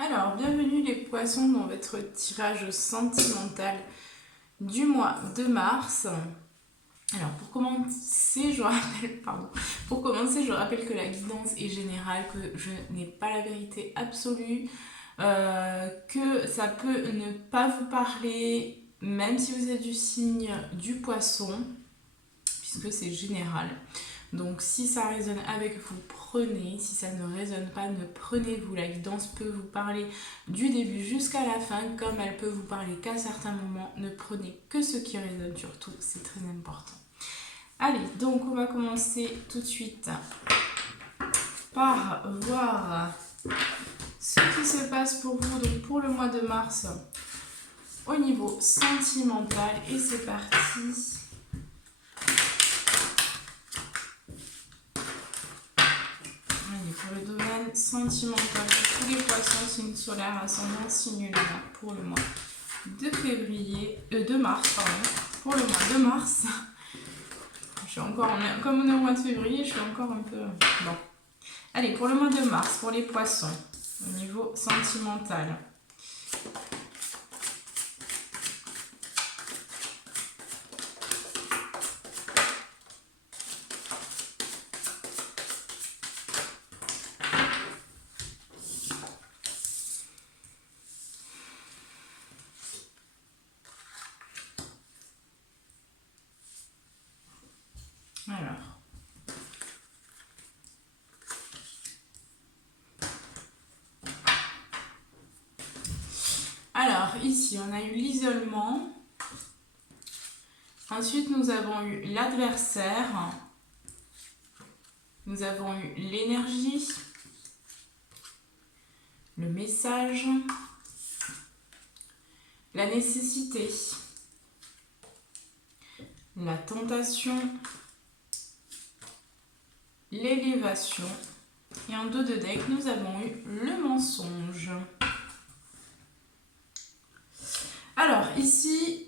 Alors, bienvenue les poissons dans votre tirage sentimental du mois de mars. Alors, pour commencer, je rappelle que la guidance est générale, que je n'ai pas la vérité absolue, que ça peut ne pas vous parler, même si vous êtes du signe du poisson, puisque c'est général. Donc si ça résonne avec vous, prenez. Si ça ne résonne pas, ne prenez-vous. La guidance peut vous parler du début jusqu'à la fin, comme elle peut vous parler qu'à certains moments. Ne prenez que ce qui résonne surtout, c'est très important. Allez, donc on va commencer tout de suite par voir ce qui se passe pour vous, donc pour le mois de mars, au niveau sentimental. Et c'est parti. Pour le domaine sentimental, pour tous les poissons, signe solaire, ascendant, signe lunaire, pour le mois de mars, pour le mois de mars. Je suis encore, comme on est au mois de février, je suis encore un peu... Bon. Allez, pour le mois de mars, pour les poissons, au niveau sentimental. Alors, ici, on a eu l'isolement. Ensuite, nous avons eu l'adversaire. Nous avons eu l'énergie. Le message. La nécessité. La tentation. L'élévation. Et en dos de deck, nous avons eu le mensonge. Alors, ici,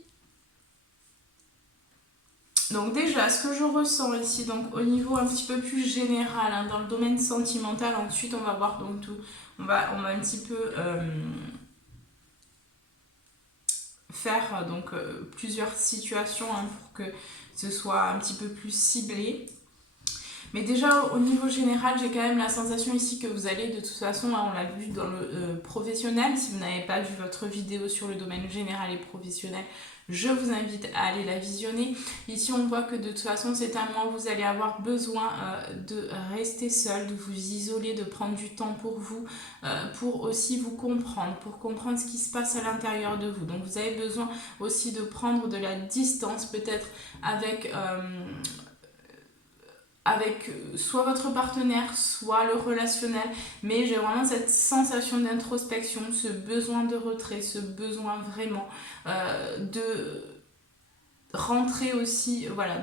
donc déjà, ce que je ressens ici, donc au niveau un petit peu plus général, hein, dans le domaine sentimental, ensuite on va voir donc tout, on va un petit peu faire donc plusieurs situations hein, pour que ce soit un petit peu plus ciblé. Mais déjà au niveau général, j'ai quand même la sensation ici que vous allez de toute façon, hein, on l'a vu dans le professionnel, si vous n'avez pas vu votre vidéo sur le domaine général et professionnel, je vous invite à aller la visionner. Ici on voit que de toute façon c'est un mois où vous allez avoir besoin de rester seul, de vous isoler, de prendre du temps pour vous, pour aussi vous comprendre, pour comprendre ce qui se passe à l'intérieur de vous. Donc vous avez besoin aussi de prendre de la distance peut-être avec soit votre partenaire, soit le relationnel, mais j'ai vraiment cette sensation d'introspection, ce besoin de retrait, ce besoin vraiment de rentrer aussi voilà,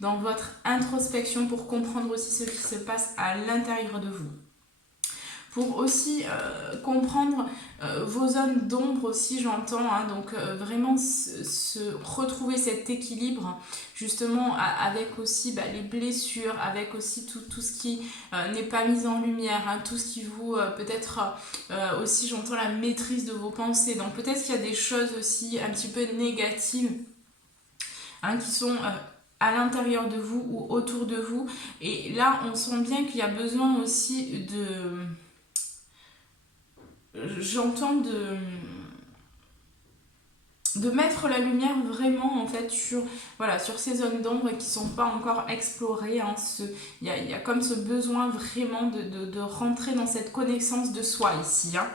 dans votre introspection pour comprendre aussi ce qui se passe à l'intérieur de vous. Pour aussi comprendre vos zones d'ombre aussi, j'entends, hein, donc vraiment se retrouver cet équilibre justement avec aussi les blessures, avec aussi tout ce qui n'est pas mis en lumière, hein, tout ce qui vous peut-être aussi j'entends la maîtrise de vos pensées, donc peut-être qu'il y a des choses aussi un petit peu négatives hein, qui sont à l'intérieur de vous ou autour de vous, et là on sent bien qu'il y a besoin aussi j'entends de mettre la lumière vraiment en fait sur ces zones d'ombre qui ne sont pas encore explorées. Hein. Il y a comme ce besoin vraiment de rentrer dans cette connaissance de soi ici. Hein.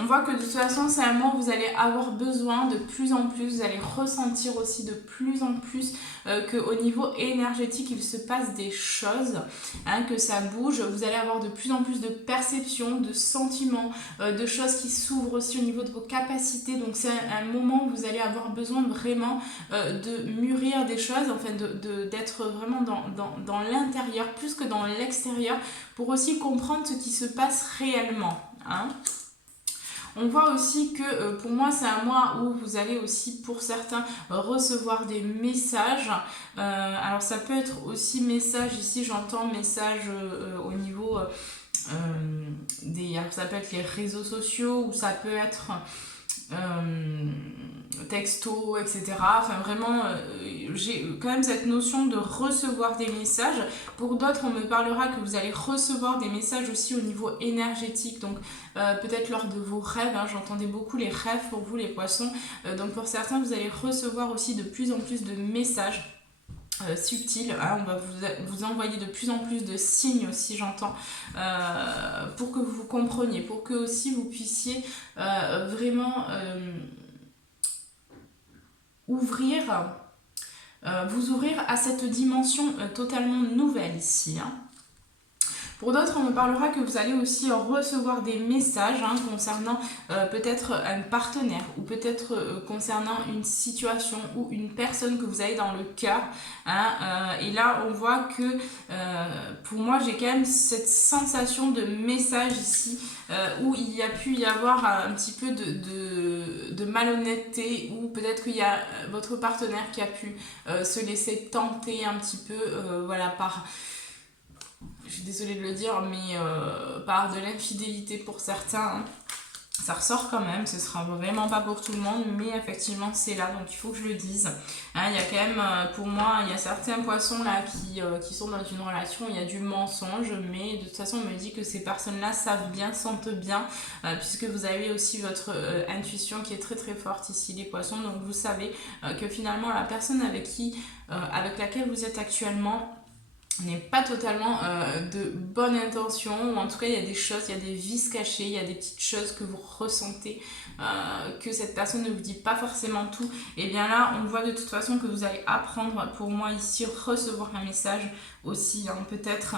On voit que de toute façon c'est un moment où vous allez avoir besoin de plus en plus, vous allez ressentir aussi de plus en plus qu'au niveau énergétique il se passe des choses, hein, que ça bouge, vous allez avoir de plus en plus de perceptions, de sentiments, de choses qui s'ouvrent aussi au niveau de vos capacités, donc c'est un moment où vous allez avoir besoin vraiment de mûrir des choses, enfin d'être vraiment dans l'intérieur plus que dans l'extérieur pour aussi comprendre ce qui se passe réellement. Hein. On voit aussi que pour moi c'est un mois où vous allez aussi pour certains recevoir des messages. Alors ça peut être aussi message, ici j'entends message au niveau des Alors ça peut être les réseaux sociaux ou ça peut être texto, etc. Enfin vraiment, j'ai quand même cette notion de recevoir des messages. Pour d'autres, on me parlera que vous allez recevoir des messages aussi au niveau énergétique, donc peut-être lors de vos rêves, hein, j'entendais beaucoup les rêves pour vous les poissons, donc pour certains, vous allez recevoir aussi de plus en plus de messages subtil, hein, on va vous envoyer de plus en plus de signes aussi, j'entends, pour que vous compreniez, pour que aussi vous puissiez vraiment vous ouvrir à cette dimension totalement nouvelle ici, hein. Pour d'autres, on me parlera que vous allez aussi recevoir des messages, hein, concernant peut-être un partenaire ou peut-être concernant une situation ou une personne que vous avez dans le cœur, hein, et là, on voit que pour moi, j'ai quand même cette sensation de message ici où il y a pu y avoir un petit peu de malhonnêteté, ou peut-être qu'il y a votre partenaire qui a pu se laisser tenter un petit peu voilà, par... Je suis désolée de le dire, mais par de l'infidélité pour certains, hein. Ça ressort quand même, ce sera vraiment pas pour tout le monde, mais effectivement c'est là, donc il faut que je le dise. Hein, il y a quand même, pour moi, il y a certains poissons là qui sont dans une relation, il y a du mensonge, mais de toute façon on me dit que ces personnes-là savent bien, sentent bien, puisque vous avez aussi votre intuition qui est très très forte ici, les poissons, donc vous savez que finalement la personne avec laquelle vous êtes actuellement n'est pas totalement de bonne intention, ou en tout cas il y a des choses, il y a des vices cachés, il y a des petites choses que vous ressentez, que cette personne ne vous dit pas forcément tout. Et bien là on voit de toute façon que vous allez apprendre, pour moi ici, recevoir un message aussi, hein, peut-être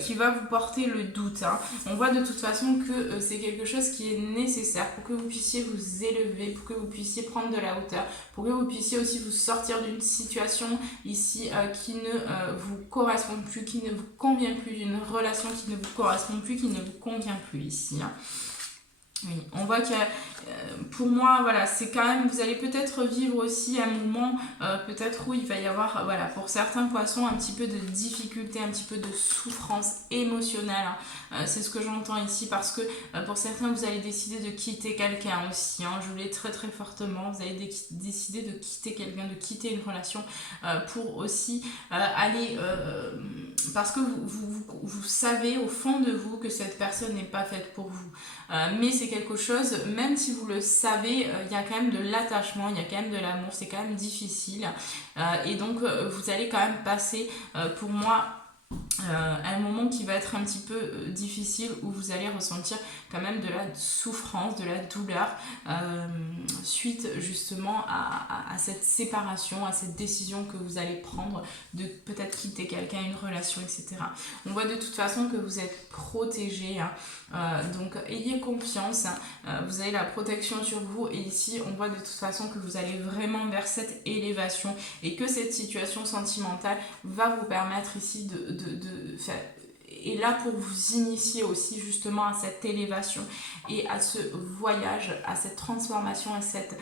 qui va vous porter le doute, hein. On voit de toute façon que c'est quelque chose qui est nécessaire pour que vous puissiez vous élever, pour que vous puissiez prendre de la hauteur, pour que vous puissiez aussi vous sortir d'une situation ici qui ne vous correspond plus, qui ne vous convient plus, d'une relation qui ne vous correspond plus, qui ne vous convient plus ici, hein. Oui, on voit que pour moi, voilà, c'est quand même, vous allez peut-être vivre aussi un moment, peut-être où il va y avoir, voilà, pour certains poissons, un petit peu de difficulté, un petit peu de souffrance émotionnelle, hein. C'est ce que j'entends ici, parce que pour certains, vous allez décider de quitter quelqu'un aussi, hein, je l'ai très très fortement, vous allez décider de quitter quelqu'un, de quitter une relation pour aussi aller, parce que vous savez au fond de vous que cette personne n'est pas faite pour vous. Mais c'est quelque chose, même si vous le savez, il y a quand même de l'attachement, il y a quand même de l'amour, c'est quand même difficile. Et donc, vous allez quand même passer, pour moi, un moment qui va être un petit peu difficile, où vous allez ressentir quand même de la souffrance, de la douleur, suite justement à cette séparation, à cette décision que vous allez prendre de peut-être quitter quelqu'un, une relation, etc. On voit de toute façon que vous êtes protégé, hein. Donc ayez confiance, hein. Vous avez la protection sur vous, et ici on voit de toute façon que vous allez vraiment vers cette élévation, et que cette situation sentimentale va vous permettre ici et là pour vous initier aussi justement à cette élévation et à ce voyage, à cette transformation, à cette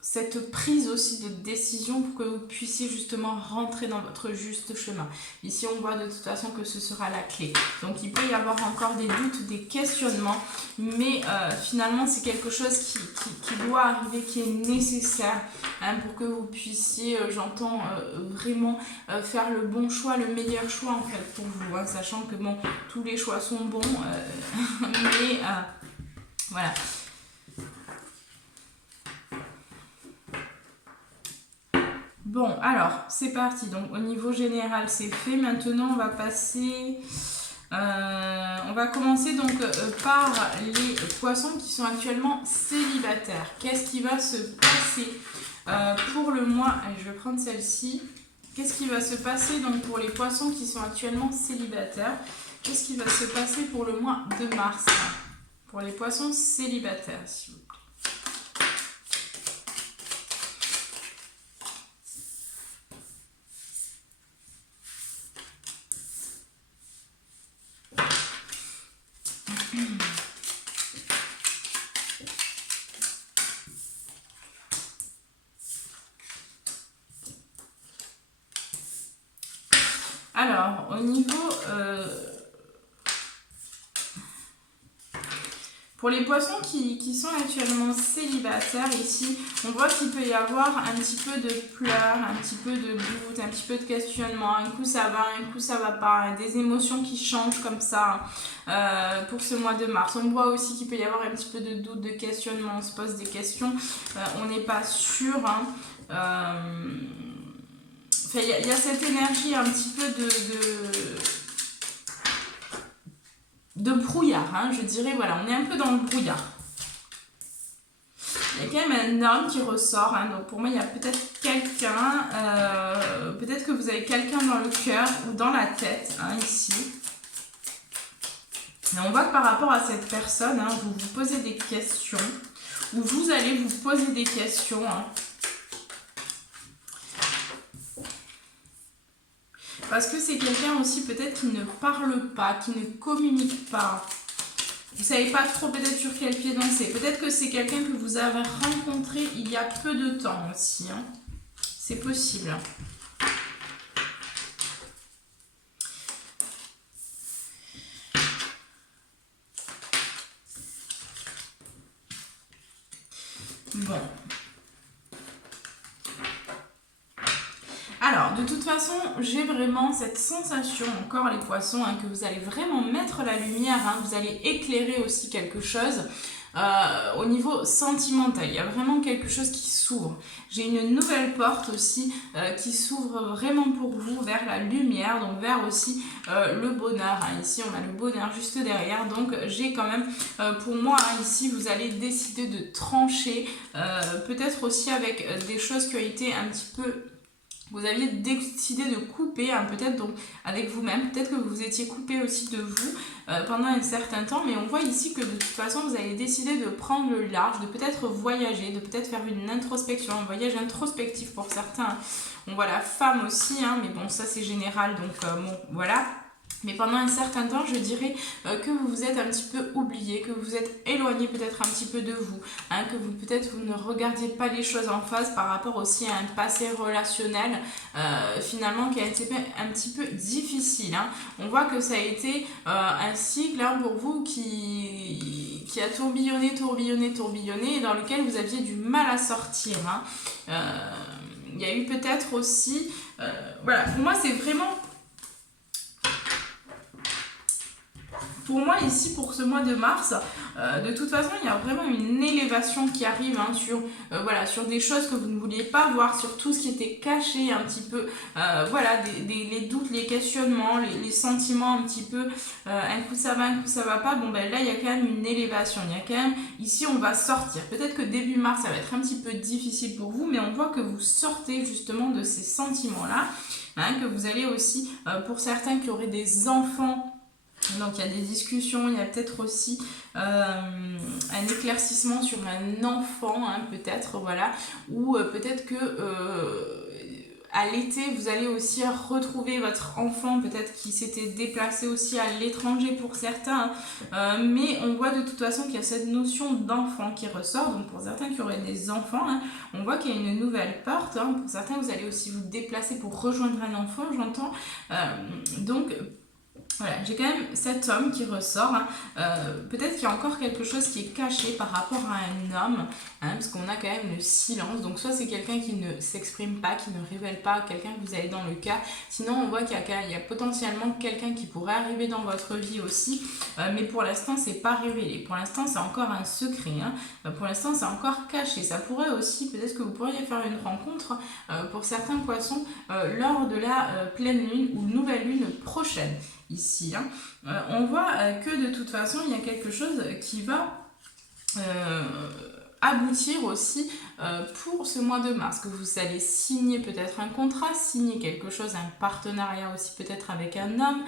cette prise aussi de décision, pour que vous puissiez justement rentrer dans votre juste chemin. Ici, on voit de toute façon que ce sera la clé. Donc, il peut y avoir encore des doutes, des questionnements, mais finalement, c'est quelque chose qui doit arriver, qui est nécessaire, hein, pour que vous puissiez, j'entends, vraiment faire le bon choix, le meilleur choix en fait pour vous, hein, sachant que bon, tous les choix sont bons, mais voilà. Bon, alors, c'est parti. Donc, au niveau général, c'est fait. Maintenant, on va passer... on va commencer donc par les poissons qui sont actuellement célibataires. Qu'est-ce qui va se passer pour le mois... Allez, je vais prendre celle-ci. Qu'est-ce qui va se passer donc pour les poissons qui sont actuellement célibataires? Qu'est-ce qui va se passer pour le mois de mars pour les poissons célibataires, s'il vous plaît? Alors, au niveau... pour les poissons qui sont actuellement célibataires ici, on voit qu'il peut y avoir un petit peu de pleurs, un petit peu de doute, un petit peu de questionnement. Un coup ça va, un coup ça va pas. Des émotions qui changent comme ça pour ce mois de mars. On voit aussi qu'il peut y avoir un petit peu de doute, de questionnement. On se pose des questions, on n'est pas sûr. Il y a cette énergie un petit peu de brouillard, hein, je dirais, voilà, on est un peu dans le brouillard. Il y a quand même un homme qui ressort, hein, donc pour moi il y a peut-être quelqu'un, peut-être que vous avez quelqu'un dans le cœur ou dans la tête, hein, ici. Et on voit que par rapport à cette personne, hein, vous vous posez des questions, ou vous allez vous poser des questions, hein. Parce que c'est quelqu'un aussi peut-être qui ne parle pas, qui ne communique pas. Vous ne savez pas trop peut-être sur quel pied danser. Peut-être que c'est quelqu'un que vous avez rencontré il y a peu de temps aussi, hein. C'est possible. Bon. Alors, de toute façon, j'ai vraiment cette sensation, encore les poissons, hein, que vous allez vraiment mettre la lumière, hein, vous allez éclairer aussi quelque chose au niveau sentimental. Il y a vraiment quelque chose qui s'ouvre. J'ai une nouvelle porte aussi qui s'ouvre vraiment pour vous vers la lumière, donc vers aussi le bonheur. Hein. Ici, on a le bonheur juste derrière, donc j'ai quand même, pour moi, hein, ici, vous allez décider de trancher, peut-être aussi avec des choses qui ont été un petit peu... Vous aviez décidé de couper, hein, peut-être donc avec vous-même, peut-être que vous étiez coupé aussi de vous pendant un certain temps, mais on voit ici que de toute façon vous avez décidé de prendre le large, de peut-être voyager, de peut-être faire une introspection, un voyage introspectif pour certains. On voit la femme aussi, hein, mais bon ça c'est général, donc bon voilà. Mais pendant un certain temps, je dirais que vous vous êtes un petit peu oublié, que vous vous êtes éloigné peut-être un petit peu de vous, hein, que vous peut-être vous ne regardiez pas les choses en face par rapport aussi à un passé relationnel finalement qui a été un petit peu difficile. Hein. On voit que ça a été un cycle, hein, pour vous qui a tourbillonné, et dans lequel vous aviez du mal à sortir. Hein. Il y a eu peut-être aussi... voilà, pour moi c'est vraiment... Pour moi, ici, pour ce mois de mars, de toute façon, il y a vraiment une élévation qui arrive, hein, voilà, sur des choses que vous ne vouliez pas voir, sur tout ce qui était caché un petit peu, voilà, les doutes, les questionnements, les sentiments un petit peu, un coup ça va, un coup ça va pas. Bon, ben là, il y a quand même une élévation. Il y a quand même, ici, on va sortir. Peut-être que début mars, ça va être un petit peu difficile pour vous, mais on voit que vous sortez justement de ces sentiments-là, hein, que vous allez aussi, pour certains qui auraient des enfants, donc il y a des discussions, il y a peut-être aussi un éclaircissement sur un enfant, hein, peut-être, voilà, ou peut-être que à l'été vous allez aussi retrouver votre enfant, peut-être qui s'était déplacé aussi à l'étranger pour certains, mais on voit de toute façon qu'il y a cette notion d'enfant qui ressort, donc pour certains qui auraient des enfants, hein, on voit qu'il y a une nouvelle porte, hein, pour certains vous allez aussi vous déplacer pour rejoindre un enfant, j'entends, donc... Voilà, j'ai quand même cet homme qui ressort, hein. Peut-être qu'il y a encore quelque chose qui est caché par rapport à un homme, hein, parce qu'on a quand même le silence, donc soit c'est quelqu'un qui ne s'exprime pas, qui ne révèle pas, quelqu'un que vous avez dans le cas, sinon on voit qu'il y a potentiellement quelqu'un qui pourrait arriver dans votre vie aussi, mais pour l'instant c'est pas révélé, pour l'instant c'est encore un secret, hein. Pour l'instant c'est encore caché, ça pourrait aussi, peut-être que vous pourriez faire une rencontre pour certains poissons lors de la pleine lune ou nouvelle lune prochaine. Ici, hein. On voit que de toute façon il y a quelque chose qui va aboutir aussi pour ce mois de mars, que vous allez signer peut-être un contrat, signer quelque chose, un partenariat aussi peut-être avec un homme,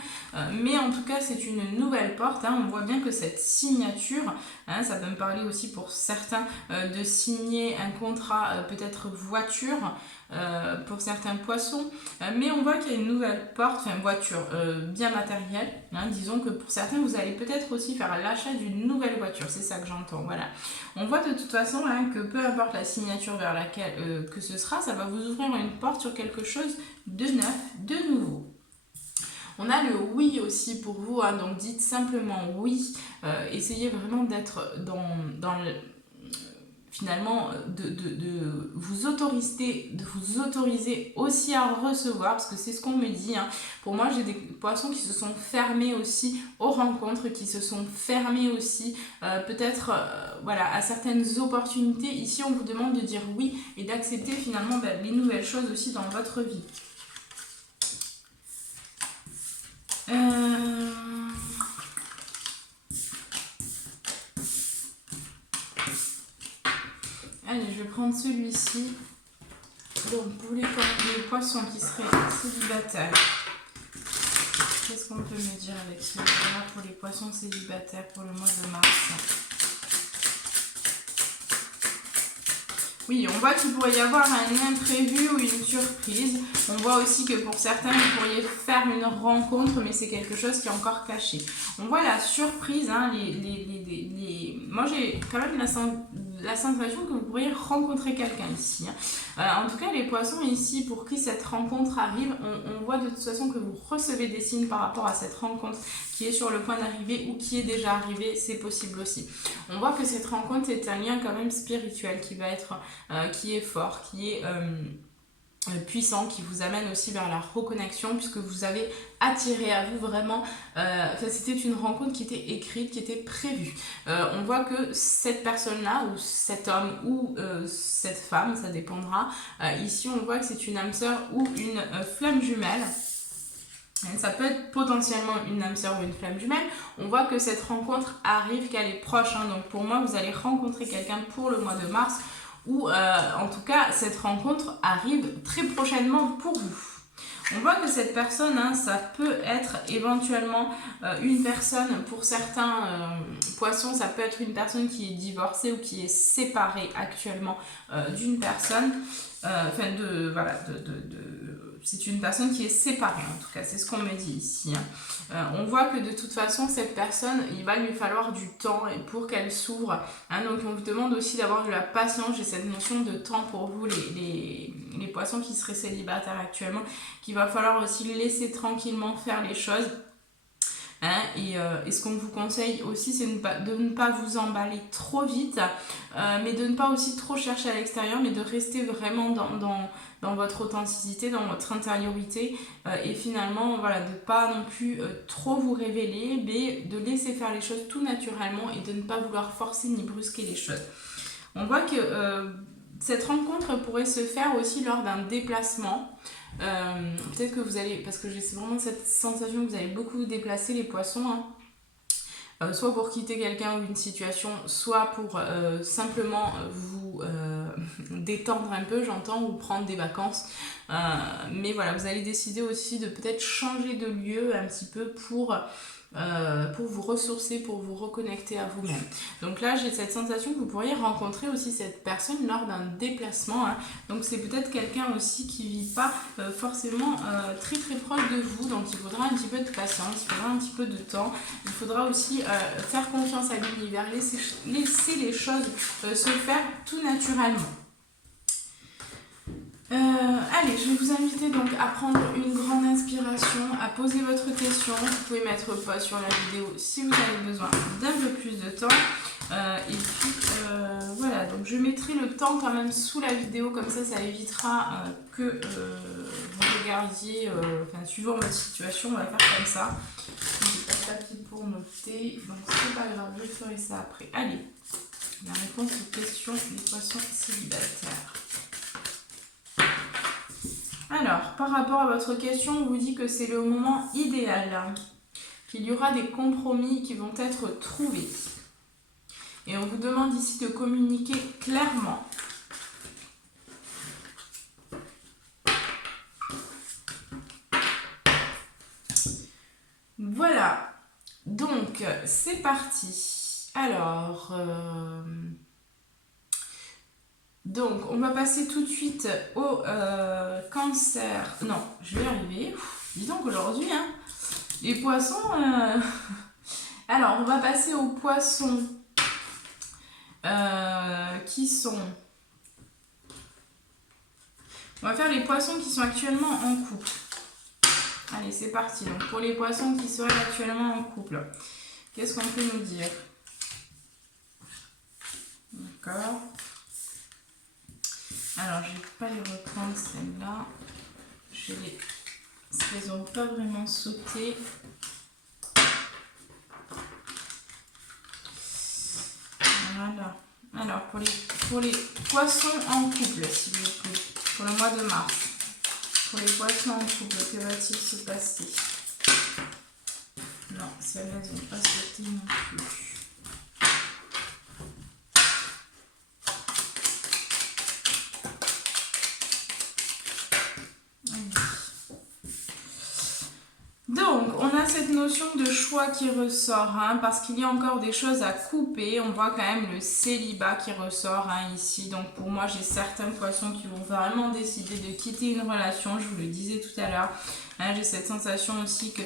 mais en tout cas c'est une nouvelle porte, hein. On voit bien que cette signature, hein, ça peut me parler aussi pour certains de signer un contrat peut-être voiture, pour certains poissons, mais on voit qu'il y a une nouvelle porte, enfin voiture bien matérielle, hein, disons que pour certains vous allez peut-être aussi faire l'achat d'une nouvelle voiture, c'est ça que j'entends, voilà. On voit de toute façon, hein, que peu importe la signature vers laquelle que ce sera, ça va vous ouvrir une porte sur quelque chose de neuf, de nouveau. On a le oui aussi pour vous, hein, donc dites simplement oui. Essayez vraiment d'être dans le finalement de vous autoriser aussi à recevoir, parce que c'est ce qu'on me dit, hein. Pour moi, j'ai des poissons qui se sont fermés aussi aux rencontres, qui se sont fermés aussi peut-être voilà, à certaines opportunités. Ici, on vous demande de dire oui et d'accepter finalement les nouvelles choses aussi dans votre vie. Allez, je vais prendre celui-ci. Donc, pour les poissons qui seraient célibataires, qu'est-ce qu'on peut me dire avec celui-là pour les poissons célibataires pour le mois de mars? Oui, on voit qu'il pourrait y avoir un imprévu ou une surprise. On voit aussi que pour certains, vous pourriez faire une rencontre, mais c'est quelque chose qui est encore caché. On voit la surprise, hein, moi j'ai quand même la sensation que vous pourriez rencontrer quelqu'un ici. Hein. En tout cas, les poissons ici, pour qui cette rencontre arrive, on voit de toute façon que vous recevez des signes par rapport à cette rencontre qui est sur le point d'arriver ou qui est déjà arrivée, c'est possible aussi. On voit que cette rencontre est un lien quand même spirituel qui va être, qui est fort, qui est puissant, qui vous amène aussi vers la reconnexion, puisque vous avez attiré à vous vraiment, c'était une rencontre qui était écrite, qui était prévue. On voit que cette personne-là, ou cet homme, ou cette femme, ça dépendra, ici on voit que c'est une âme sœur ou une flamme jumelle. Ça peut être potentiellement une âme sœur ou une flamme jumelle. On voit que cette rencontre arrive, qu'elle est proche. Hein. Donc pour moi, vous allez rencontrer quelqu'un pour le mois de mars. Ou en tout cas, cette rencontre arrive très prochainement pour vous. On voit que cette personne, hein, ça peut être éventuellement une personne, pour certains poissons, ça peut être une personne qui est divorcée ou qui est séparée actuellement d'une personne. C'est une personne qui est séparée, en tout cas, c'est ce qu'on me dit ici. Hein. On voit que de toute façon, cette personne, il va lui falloir du temps pour qu'elle s'ouvre. Hein, donc, on vous demande aussi d'avoir de la patience. J'ai cette notion de temps pour vous, les poissons qui seraient célibataires actuellement, qu'il va falloir aussi laisser tranquillement faire les choses. Hein, et ce qu'on vous conseille aussi, c'est de ne pas vous emballer trop vite, mais de ne pas aussi trop chercher à l'extérieur, mais de rester vraiment dans votre authenticité, dans votre intériorité, et finalement, voilà, de ne pas non plus trop vous révéler, mais de laisser faire les choses tout naturellement et de ne pas vouloir forcer ni brusquer les choses. On voit que cette rencontre pourrait se faire aussi lors d'un déplacement. Peut-être que vous allez, parce que j'ai vraiment cette sensation que vous allez beaucoup vous déplacer, les poissons, hein. Soit pour quitter quelqu'un ou une situation, soit pour simplement vous détendre un peu, j'entends, ou prendre des vacances. Mais voilà, vous allez décider aussi de peut-être changer de lieu un petit peu pour vous ressourcer, pour vous reconnecter à vous-même. Donc là, j'ai cette sensation que vous pourriez rencontrer aussi cette personne lors d'un déplacement. Hein. Donc c'est peut-être quelqu'un aussi qui ne vit pas forcément très très proche de vous. Donc il faudra un petit peu de patience, il faudra un petit peu de temps. Il faudra aussi faire confiance à l'univers, laisser les choses se faire tout naturellement. Allez, je vais vous inviter donc à prendre une grande inspiration, à poser votre question. Vous pouvez mettre pause sur la vidéo si vous avez besoin d'un peu plus de temps. Et puis voilà, donc je mettrai le temps quand même sous la vidéo, comme ça évitera que vous regardiez, suivant votre situation, on va faire comme ça. J'ai pas de papier pour noter, donc c'est pas grave, je ferai ça après. Allez, la réponse aux questions des poissons célibataires. Alors, par rapport à votre question, on vous dit que c'est le moment idéal, qu'il y aura des compromis qui vont être trouvés. Et on vous demande ici de communiquer clairement. Voilà, donc c'est parti. Alors... Donc, on va passer tout de suite au cancer. Non, je vais y arriver. Dis donc aujourd'hui, hein, les poissons... Alors, on va passer aux poissons qui sont... On va faire les poissons qui sont actuellement en couple. Allez, c'est parti. Donc, pour les poissons qui seraient actuellement en couple, qu'est-ce qu'on peut nous dire? D'accord. Alors, je ne vais pas les reprendre, celles-là. Elles n'ont pas vraiment sauté. Voilà. Alors, pour les poissons en couple, s'il vous plaît, pour le mois de mars, pour les poissons en couple, que va-t-il se passer? Non, celles-là n'ont pas sauté non plus. Donc, on a cette notion de choix qui ressort, hein, parce qu'il y a encore des choses à couper. On voit quand même le célibat qui ressort ici. Donc, pour moi, j'ai certains poissons qui vont vraiment décider de quitter une relation. Je vous le disais tout à l'heure. J'ai cette sensation aussi que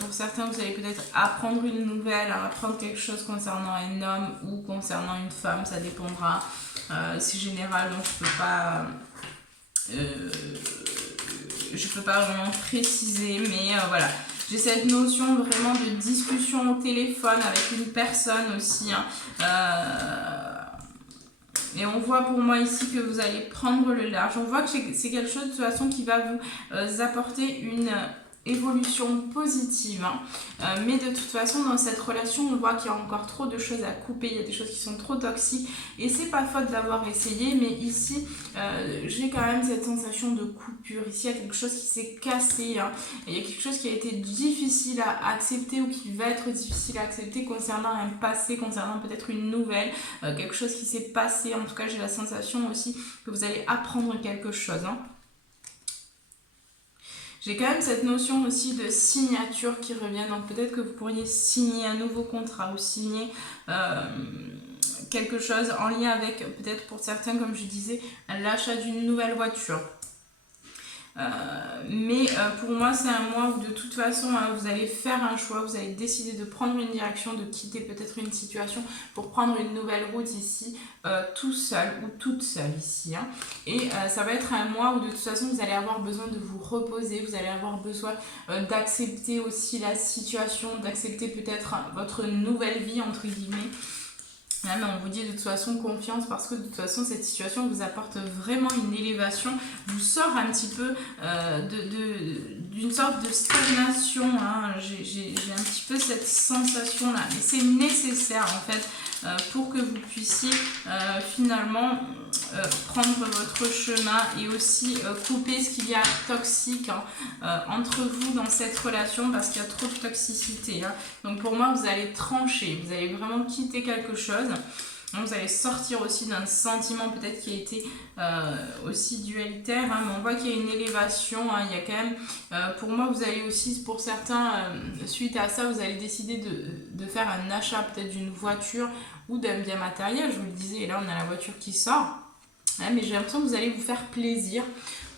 pour certains, vous allez peut-être apprendre une nouvelle, apprendre quelque chose concernant un homme ou concernant une femme. Ça dépendra. C'est général, donc je peux pas vraiment préciser, mais voilà. J'ai cette notion vraiment de discussion au téléphone avec une personne aussi. Et on voit pour moi ici que vous allez prendre le large. On voit que c'est quelque chose de toute façon qui va vous apporter une évolution positive. Mais de toute façon, dans cette relation, on voit qu'il y a encore trop de choses à couper. Il y a des choses qui sont trop toxiques. Et c'est pas faute d'avoir essayé. Mais ici, j'ai quand même cette sensation de coupure. Ici, il y a quelque chose qui s'est cassé. Il y a quelque chose qui a été difficile à accepter ou qui va être difficile à accepter concernant un passé, concernant peut-être une nouvelle. Quelque chose qui s'est passé. En tout cas, j'ai la sensation aussi que vous allez apprendre quelque chose. J'ai quand même cette notion aussi de signature qui revient, donc peut-être que vous pourriez signer un nouveau contrat ou signer quelque chose en lien avec, peut-être pour certains, comme je disais, l'achat d'une nouvelle voiture. Mais pour moi, c'est un mois où de toute façon, vous allez faire un choix, vous allez décider de prendre une direction, de quitter peut-être une situation pour prendre une nouvelle route ici, tout seul ou toute seule ici. Et ça va être un mois où de toute façon, vous allez avoir besoin de vous reposer, vous allez avoir besoin d'accepter aussi la situation, d'accepter peut-être votre nouvelle vie, entre guillemets. Là, mais on vous dit de toute façon confiance parce que de toute façon cette situation vous apporte vraiment une élévation, vous sort un petit peu d'une sorte de stagnation. J'ai un petit peu cette sensation là, mais c'est nécessaire en fait pour que vous puissiez finalement prendre votre chemin et aussi couper ce qu'il y a toxique entre vous dans cette relation parce qu'il y a trop de toxicité. Donc pour moi, vous allez trancher, vous allez vraiment quitter quelque chose. Donc vous allez sortir aussi d'un sentiment peut-être qui a été aussi dualitaire, mais on voit qu'il y a une élévation, il y a quand même, pour moi vous allez aussi, pour certains, suite à ça, vous allez décider de faire un achat peut-être d'une voiture ou d'un bien matériel, je vous le disais, et là on a la voiture qui sort, mais j'ai l'impression que vous allez vous faire plaisir.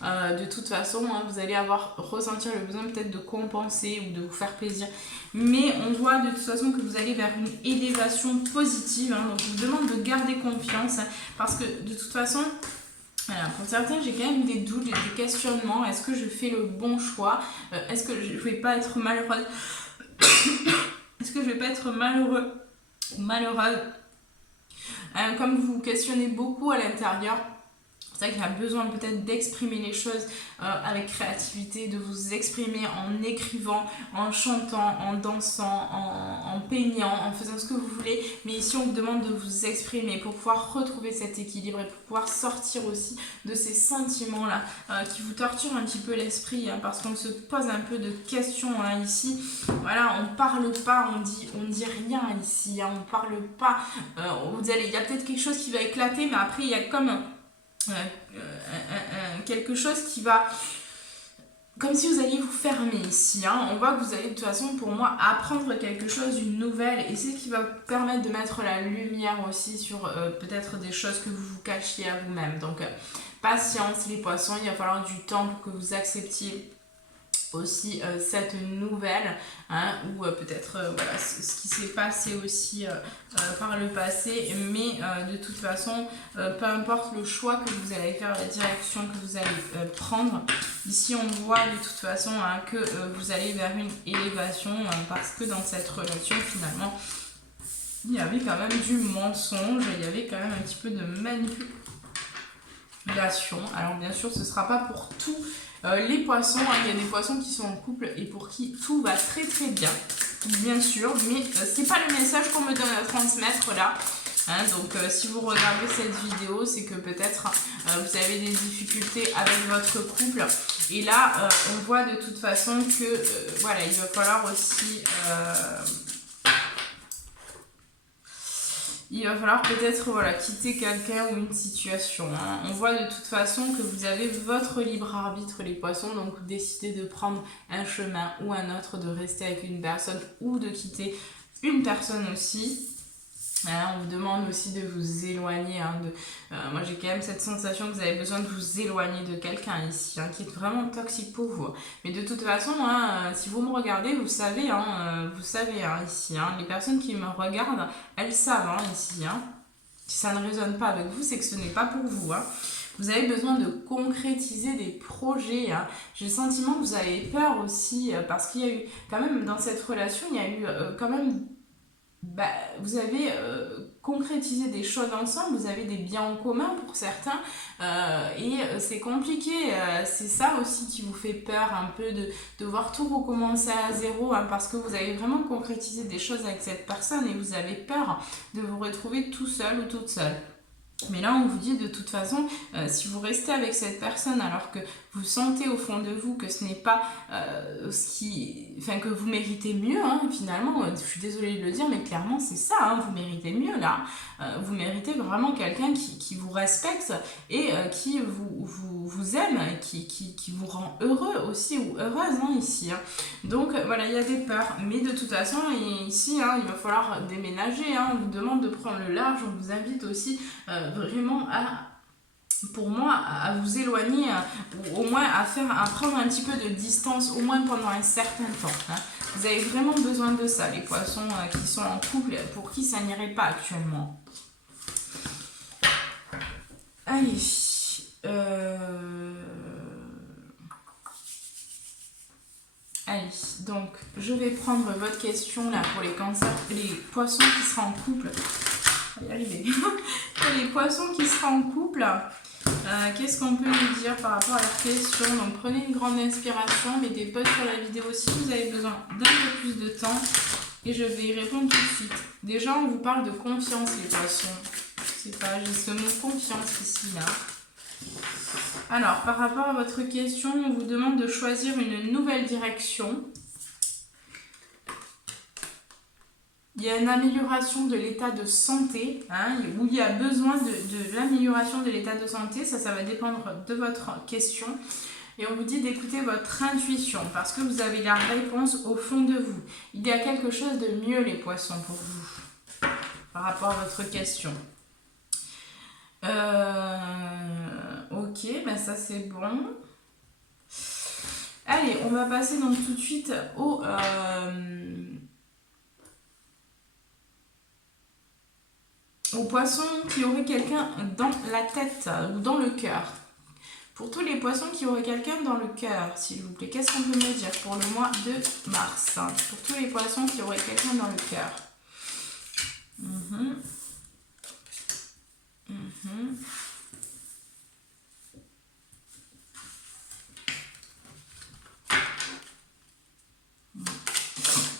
De toute façon, vous allez ressentir le besoin peut-être de compenser ou de vous faire plaisir. Mais on voit de toute façon que vous allez vers une élévation positive. Donc je vous demande de garder confiance parce que de toute façon, pour certains, j'ai quand même des doutes, des questionnements. Est-ce que je fais le bon choix? Est-ce que je ne vais pas être malheureuse? Est-ce que je ne vais pas être malheureux ou malheureuse? Comme vous vous questionnez beaucoup à l'intérieur, c'est vrai qu'il y a besoin peut-être d'exprimer les choses avec créativité, de vous exprimer en écrivant, en chantant, en dansant, en peignant, en faisant ce que vous voulez. Mais ici, on vous demande de vous exprimer pour pouvoir retrouver cet équilibre et pour pouvoir sortir aussi de ces sentiments-là qui vous torturent un petit peu l'esprit parce qu'on se pose un peu de questions ici. Voilà, on parle pas, on dit rien ici, on parle pas. Il y a peut-être quelque chose qui va éclater, mais après, il y a comme quelque chose qui va comme si vous alliez vous fermer ici. On voit que vous allez de toute façon pour moi apprendre quelque chose, une nouvelle, et c'est ce qui va vous permettre de mettre la lumière aussi sur peut-être des choses que vous vous cachiez à vous-même. Donc patience les poissons, il va falloir du temps pour que vous acceptiez aussi cette nouvelle ou peut-être voilà, ce qui s'est passé aussi par le passé, mais de toute façon peu importe le choix que vous allez faire, la direction que vous allez prendre, Ici, on voit de toute façon hein, que vous allez vers une élévation parce que dans cette relation, finalement, il y avait quand même du mensonge, il y avait quand même un petit peu de manipulation. Alors bien sûr, ce ne sera pas pour tous les poissons. Hein. Il y a des poissons qui sont en couple et pour qui tout va très très bien, bien sûr. Mais c'est pas le message qu'on me donne à transmettre là. Hein, donc si vous regardez cette vidéo, c'est que peut-être vous avez des difficultés avec votre couple. Et là, on voit de toute façon que voilà, il va falloir aussi... il va falloir peut-être voilà, quitter quelqu'un ou une situation. Hein. On voit de toute façon que vous avez votre libre arbitre, les poissons, donc vous décidez de prendre un chemin ou un autre, de rester avec une personne ou de quitter une personne aussi. Hein, on vous demande aussi de vous éloigner. Hein, moi, j'ai quand même cette sensation que vous avez besoin de vous éloigner de quelqu'un ici, hein, qui est vraiment toxique pour vous. Mais de toute façon, hein, si vous me regardez, vous savez hein, ici. Hein, les personnes qui me regardent, elles savent hein, ici. Hein, si ça ne résonne pas avec vous, c'est que ce n'est pas pour vous. Hein. Vous avez besoin de concrétiser des projets. Hein. J'ai le sentiment que vous avez peur aussi, parce qu'il y a eu, quand même, dans cette relation, il y a eu quand même... vous avez concrétisé des choses ensemble, vous avez des biens en commun pour certains et c'est compliqué, c'est ça aussi qui vous fait peur un peu de devoir tout recommencer à zéro hein, parce que vous avez vraiment concrétisé des choses avec cette personne et vous avez peur de vous retrouver tout seul ou toute seule. Mais là, on vous dit de toute façon, si vous restez avec cette personne alors que vous sentez au fond de vous que ce n'est pas que vous méritez mieux, hein, finalement, je suis désolée de le dire, mais clairement c'est ça, hein, vous méritez mieux là. Vous méritez vraiment quelqu'un qui vous respecte et qui vous aime, et qui vous rend heureux aussi ou heureuse hein, ici. Hein. Donc voilà, il y a des peurs, mais de toute façon, ici, hein, il va falloir déménager, hein, on vous demande de prendre le large, on vous invite aussi vraiment pour moi, à vous éloigner, ou au moins à prendre un petit peu de distance, au moins pendant un certain temps. Hein. Vous avez vraiment besoin de ça, les poissons qui sont en couple, pour qui ça n'irait pas actuellement. Allez. Allez, donc je vais prendre votre question là pour les cancers, les poissons qui seront en couple. On va y arriver. Pour les poissons qui seront en couple, qu'est-ce qu'on peut nous dire par rapport à leur question? Donc prenez une grande inspiration, mettez pause sur la vidéo si vous avez besoin d'un peu plus de temps et je vais y répondre tout de suite. Déjà, on vous parle de confiance, les poissons. Je sais pas, j'ai ce mot confiance ici, là. Alors, par rapport à votre question, on vous demande de choisir une nouvelle direction. Il y a une amélioration de l'état de santé, hein, où il y a besoin de l'amélioration de l'état de santé. Ça va dépendre de votre question. Et on vous dit d'écouter votre intuition, parce que vous avez la réponse au fond de vous. Il y a quelque chose de mieux, les poissons, pour vous, par rapport à votre question. Ok, ben ça c'est bon. Allez, on va passer donc tout de suite aux poissons qui auraient quelqu'un dans la tête ou dans le cœur. Pour tous les poissons qui auraient quelqu'un dans le cœur, s'il vous plaît, qu'est-ce qu'on peut me dire pour le mois de mars? Pour tous les poissons qui auraient quelqu'un dans le cœur.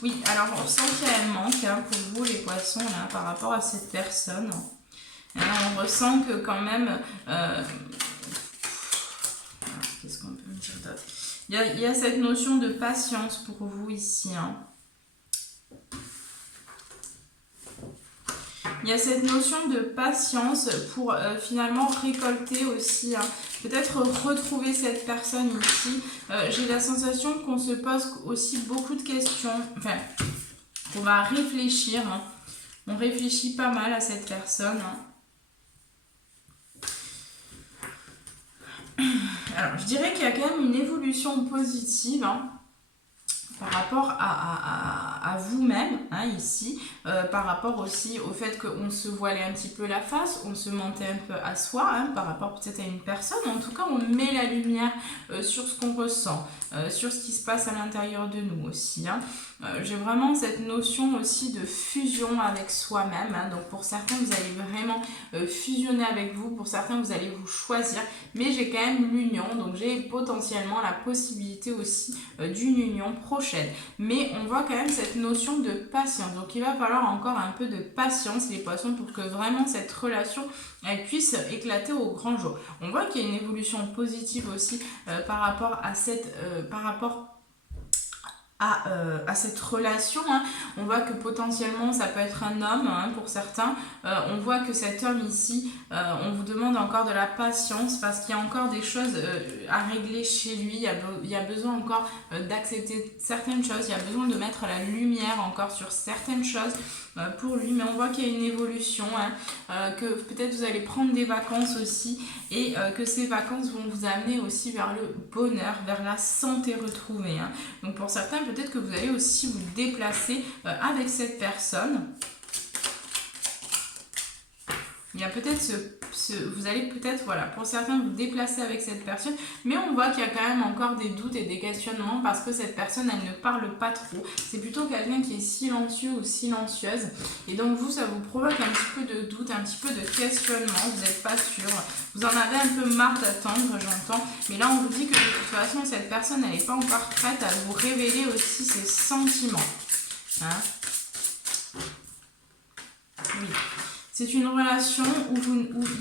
Oui, alors on sent qu'il y a un manque hein, pour vous les poissons là, par rapport à cette personne. Alors, on ressent que quand même... qu'est-ce qu'on peut me dire d'autre? Il y a cette notion de patience pour vous ici. Hein. Il y a cette notion de patience pour finalement récolter aussi, hein, peut-être retrouver cette personne ici. J'ai la sensation qu'on se pose aussi beaucoup de questions, enfin, on va réfléchir. Hein. On réfléchit pas mal à cette personne. Hein. Alors, je dirais qu'il y a quand même une évolution positive. Hein. par rapport à vous-même, hein, ici, par rapport aussi au fait qu'on se voilait un petit peu la face, on se mentait un peu à soi, hein, par rapport peut-être à une personne. En tout cas, on met la lumière sur ce qu'on ressent, sur ce qui se passe à l'intérieur de nous aussi. Hein. J'ai vraiment cette notion aussi de fusion avec soi-même. Hein. Donc pour certains, vous allez vraiment fusionner avec vous, pour certains, vous allez vous choisir, mais j'ai quand même l'union, donc j'ai potentiellement la possibilité aussi d'une union prochaine. Mais on voit quand même cette notion de patience. Donc il va falloir encore un peu de patience, les poissons, pour que vraiment cette relation elle puisse éclater au grand jour. On voit qu'il y a une évolution positive aussi par rapport à cette à cette relation. Hein. On voit que potentiellement ça peut être un homme, hein, pour certains. On voit que cet homme ici, on vous demande encore de la patience parce qu'il y a encore des choses à régler chez lui. Il y a besoin encore d'accepter certaines choses. Il y a besoin de mettre la lumière encore sur certaines choses pour lui. Mais on voit qu'il y a une évolution, hein, que peut-être vous allez prendre des vacances aussi et que ces vacances vont vous amener aussi vers le bonheur, vers la santé retrouvée. Hein. Donc pour certains, peut-être que vous allez aussi vous déplacer avec cette personne. Il y a peut-être vous allez peut-être, voilà, pour certains vous déplacer avec cette personne, mais on voit qu'il y a quand même encore des doutes et des questionnements parce que cette personne, elle ne parle pas trop. C'est plutôt quelqu'un qui est silencieux ou silencieuse. Et donc vous, ça vous provoque un petit peu de doute, un petit peu de questionnement, vous n'êtes pas sûr. Vous en avez un peu marre d'attendre, j'entends. Mais là, on vous dit que de toute façon, cette personne, elle n'est pas encore prête à vous révéler aussi ses sentiments. Hein? Oui. C'est une relation où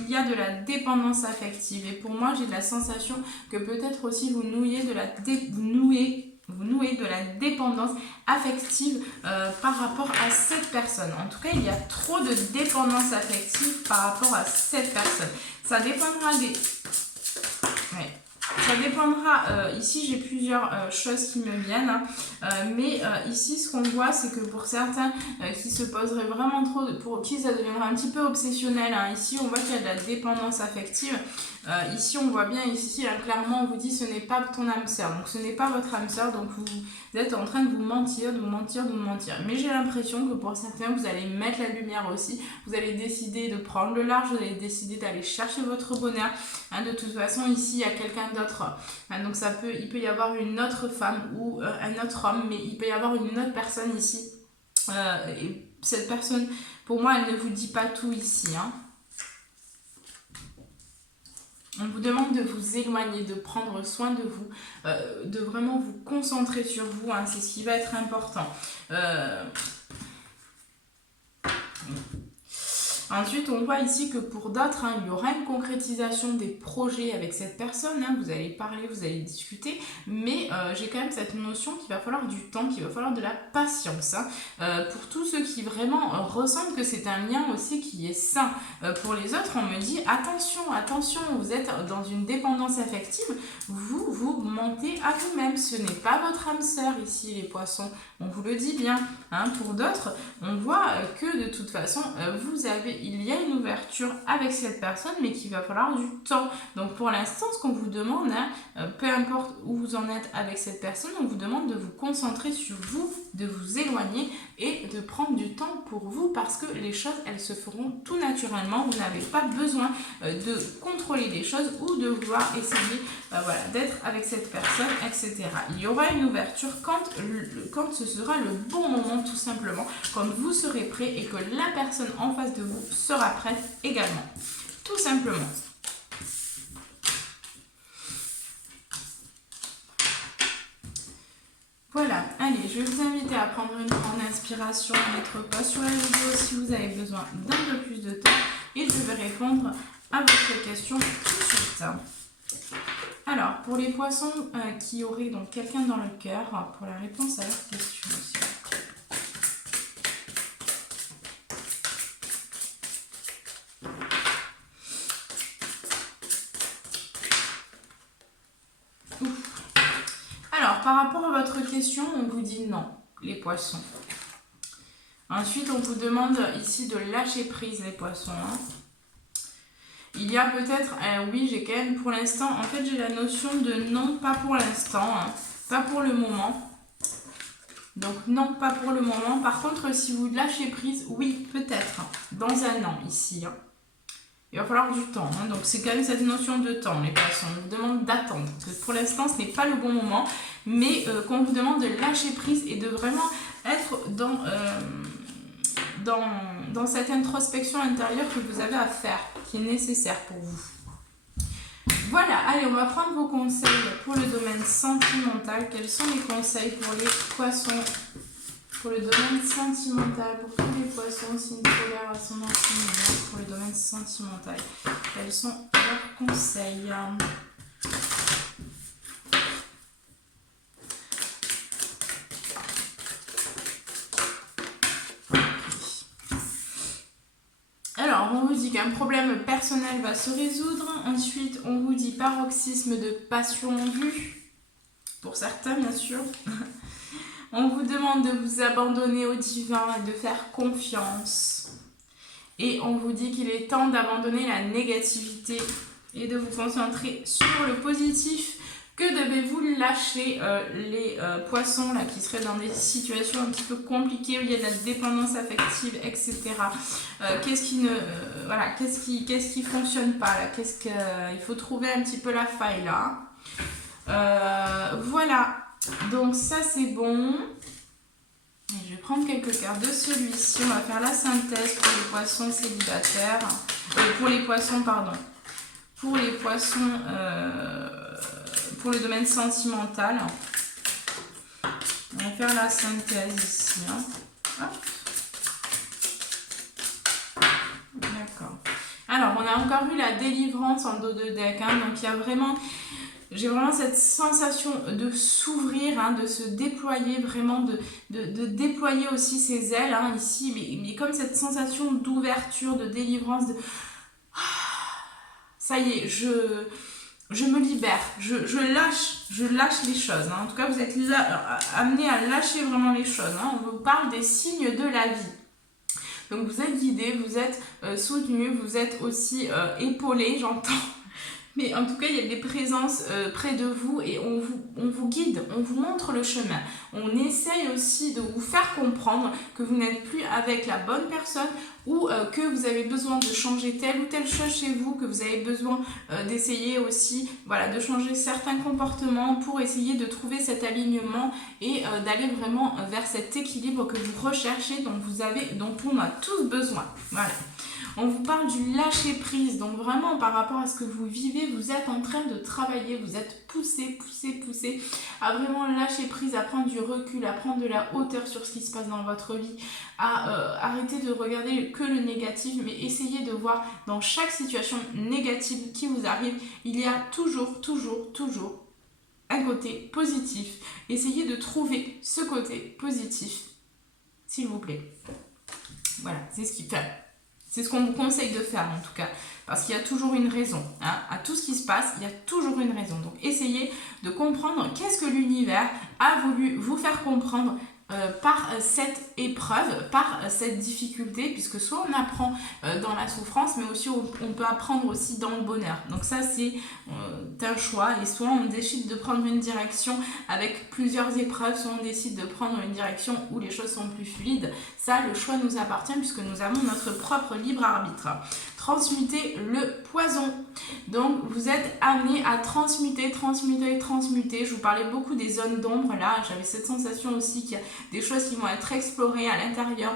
il y a de la dépendance affective. Et pour moi, j'ai la sensation que peut-être aussi vous nouez de la dépendance affective par rapport à cette personne. En tout cas, il y a trop de dépendance affective par rapport à cette personne. Ça dépendra des... Ouais. Ça dépendra, ici j'ai plusieurs choses qui me viennent, hein, mais ici ce qu'on voit c'est que pour certains qui se poseraient vraiment trop, pour qui ça deviendra un petit peu obsessionnel, hein, ici on voit qu'il y a de la dépendance affective, ici on voit bien, ici hein, clairement on vous dit ce n'est pas ton âme sœur, donc ce n'est pas votre âme sœur, donc vous êtes en train de vous mentir, mais j'ai l'impression que pour certains vous allez mettre la lumière aussi, vous allez décider de prendre le large, vous allez décider d'aller chercher votre bonheur, hein, de toute façon ici il y a quelqu'un d'autre, hein, donc il peut y avoir une autre femme ou un autre homme, mais il peut y avoir une autre personne ici, et cette personne pour moi elle ne vous dit pas tout ici, hein. On vous demande de vous éloigner, de prendre soin de vous, de vraiment vous concentrer sur vous, hein, c'est ce qui va être important. Ensuite, on voit ici que pour d'autres, hein, il y aura une concrétisation des projets avec cette personne. Hein, vous allez parler, vous allez discuter, mais j'ai quand même cette notion qu'il va falloir du temps, qu'il va falloir de la patience. Hein, pour tous ceux qui vraiment ressentent que c'est un lien aussi qui est sain. Pour les autres, on me dit attention, attention, vous êtes dans une dépendance affective, vous mentez à vous-même. Ce n'est pas votre âme sœur ici, les poissons. On vous le dit bien. Hein, pour d'autres, on voit que de toute façon, il y a une ouverture avec cette personne, mais qu'il va falloir du temps. Donc pour l'instant, ce qu'on vous demande, hein, peu importe où vous en êtes avec cette personne, on vous demande de vous concentrer sur vous, de vous éloigner et de prendre du temps pour vous parce que les choses, elles se feront tout naturellement. Vous n'avez pas besoin de contrôler les choses ou de vouloir essayer voilà, d'être avec cette personne, etc. Il y aura une ouverture quand ce sera le bon moment, tout simplement, quand vous serez prêt et que la personne en face de vous sera prête également. Tout simplement. Voilà, allez, je vais vous inviter à prendre une grande inspiration, à mettre pause sur la vidéo si vous avez besoin d'un peu plus de temps et je vais répondre à votre question tout de suite. Alors, pour les poissons qui auraient donc quelqu'un dans le cœur, pour la réponse à leur question aussi. Alors, par rapport à votre question, on vous dit non, les poissons. Ensuite, on vous demande ici de lâcher prise, les poissons. Hein. Il y a peut-être, oui, j'ai quand même pour l'instant, en fait, j'ai la notion de non, pas pour l'instant, hein, pas pour le moment. Donc non, pas pour le moment. Par contre, si vous lâchez prise, oui, peut-être, dans un an ici. Hein. Il va falloir du temps. Hein. Donc c'est quand même cette notion de temps, les poissons. On vous demande d'attendre. Pour l'instant, ce n'est pas le bon moment. Mais qu'on vous demande de lâcher prise et de vraiment être dans cette introspection intérieure que vous avez à faire, qui est nécessaire pour vous. Voilà, allez, on va prendre vos conseils pour le domaine sentimental. Quels sont les conseils pour les poissons pour le domaine sentimental, pour tous les poissons, signe polaire, ascendant, signe, pour le domaine sentimental? Quels sont leurs conseils? Alors, on vous dit qu'un problème personnel va se résoudre. Ensuite, on vous dit paroxysme de passion en vue. Pour certains, bien sûr. On vous demande de vous abandonner au divin et de faire confiance. Et on vous dit qu'il est temps d'abandonner la négativité et de vous concentrer sur le positif. Que devez-vous lâcher les poissons là, qui seraient dans des situations un petit peu compliquées où il y a de la dépendance affective, etc. Qu'est-ce qui ne voilà, qu'est-ce qui fonctionne pas là? Il faut trouver un petit peu la faille là. Voilà. Donc ça c'est bon. Et je vais prendre quelques cartes de celui-ci. On va faire la synthèse pour les poissons célibataires. Pour les poissons, pardon. Pour les poissons, pour le domaine sentimental. On va faire la synthèse ici. Hein. D'accord. Alors, on a encore eu la délivrance en dos de deck. Hein, donc, il y a vraiment... J'ai vraiment cette sensation de s'ouvrir, hein, de se déployer, vraiment de déployer aussi ses ailes, hein, ici, mais comme cette sensation d'ouverture, de délivrance, de... Ça y est, je me libère, je lâche les choses. Hein. En tout cas, vous êtes là, amené à lâcher vraiment les choses. Hein. On vous parle des signes de la vie. Donc vous êtes guidé, vous êtes soutenu, vous êtes aussi épaulé, j'entends. Mais en tout cas, il y a des présences près de vous et on vous guide, on vous montre le chemin. On essaye aussi de vous faire comprendre que vous n'êtes plus avec la bonne personne ou que vous avez besoin de changer telle ou telle chose chez vous, que vous avez besoin d'essayer aussi de changer certains comportements pour essayer de trouver cet alignement et d'aller vraiment vers cet équilibre que vous recherchez, dont on a tous besoin. Voilà. On vous parle du lâcher prise, donc vraiment par rapport à ce que vous vivez, vous êtes en train de travailler, vous êtes poussé à vraiment lâcher prise, à prendre du recul, à prendre de la hauteur sur ce qui se passe dans votre vie, à arrêter de regarder que le négatif, mais essayer de voir dans chaque situation négative qui vous arrive, il y a toujours un côté positif. Essayez de trouver ce côté positif, s'il vous plaît. Voilà, c'est ce qui fait. C'est ce qu'on vous conseille de faire en tout cas, parce qu'il y a toujours une raison. Hein. À tout ce qui se passe, il y a toujours une raison. Donc essayez de comprendre qu'est-ce que l'univers a voulu vous faire comprendre par cette épreuve, par cette difficulté, puisque soit on apprend dans la souffrance, mais aussi on peut apprendre aussi dans le bonheur. Donc ça c'est un choix, et soit on décide de prendre une direction avec plusieurs épreuves, soit on décide de prendre une direction où les choses sont plus fluides. Ça, le choix nous appartient puisque nous avons notre propre libre arbitre. Transmuter le poison. Donc vous êtes amené à transmuter. Je vous parlais beaucoup des zones d'ombre là, j'avais cette sensation aussi qu'il y a des choses qui vont être explorées à l'intérieur.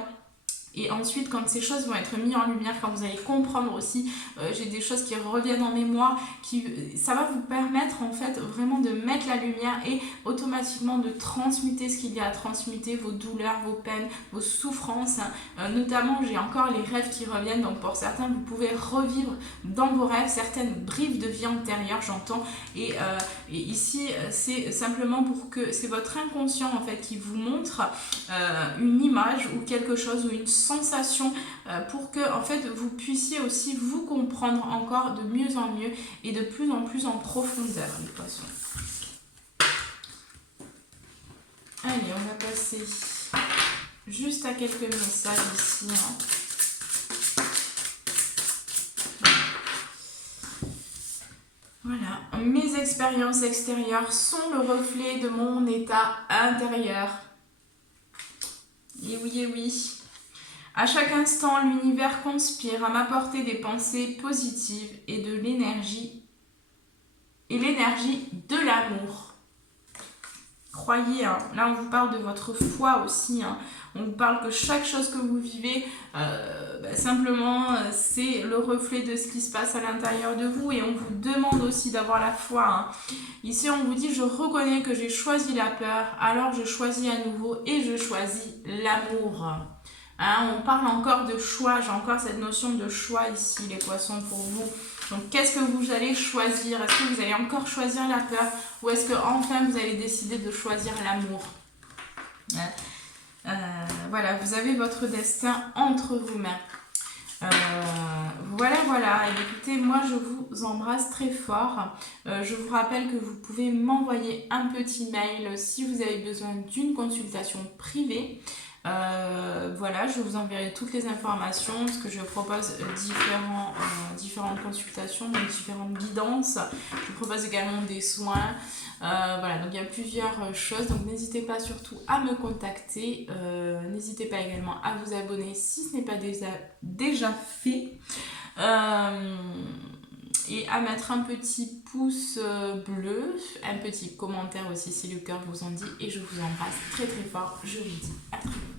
Et ensuite, quand ces choses vont être mises en lumière, quand vous allez comprendre aussi, j'ai des choses qui reviennent en mémoire, ça va vous permettre en fait vraiment de mettre la lumière et automatiquement de transmuter ce qu'il y a à transmuter, vos douleurs, vos peines, vos souffrances. Notamment, j'ai encore les rêves qui reviennent, donc pour certains, vous pouvez revivre dans vos rêves certaines brides de vie antérieure, j'entends. Et ici, c'est simplement pour que c'est votre inconscient en fait qui vous montre une image ou quelque chose ou une sensation pour que en fait vous puissiez aussi vous comprendre encore de mieux en mieux et de plus en plus en profondeur, les poissons. Allez, on va passer juste à quelques messages ici. Hein. Voilà, mes expériences extérieures sont le reflet de mon état intérieur. Et oui, et oui. À chaque instant, l'univers conspire à m'apporter des pensées positives et de l'énergie, et l'énergie de l'amour. Croyez, hein. Là on vous parle de votre foi aussi, hein. On vous parle que chaque chose que vous vivez, simplement, c'est le reflet de ce qui se passe à l'intérieur de vous, et on vous demande aussi d'avoir la foi, hein. Ici on vous dit, je reconnais que j'ai choisi la peur, alors je choisis à nouveau et je choisis l'amour. Hein, on parle encore de choix, j'ai encore cette notion de choix ici, les poissons, pour vous. Donc qu'est-ce que vous allez choisir? Est-ce que vous allez encore choisir la peur, ou est-ce que enfin vous allez décider de choisir l'amour? Voilà, vous avez votre destin entre vos mains. Voilà. Et écoutez, moi je vous embrasse très fort. Je vous rappelle que vous pouvez m'envoyer un petit mail si vous avez besoin d'une consultation privée. Voilà, je vous enverrai toutes les informations parce que je propose différentes consultations, donc différentes guidances. Je propose également des soins. Voilà, donc il y a plusieurs choses, donc n'hésitez pas surtout à me contacter. N'hésitez pas également à vous abonner si ce n'est pas déjà fait. Et à mettre un petit pouce bleu, un petit commentaire aussi si le cœur vous en dit. Et je vous embrasse très très fort. Je vous dis à très bientôt.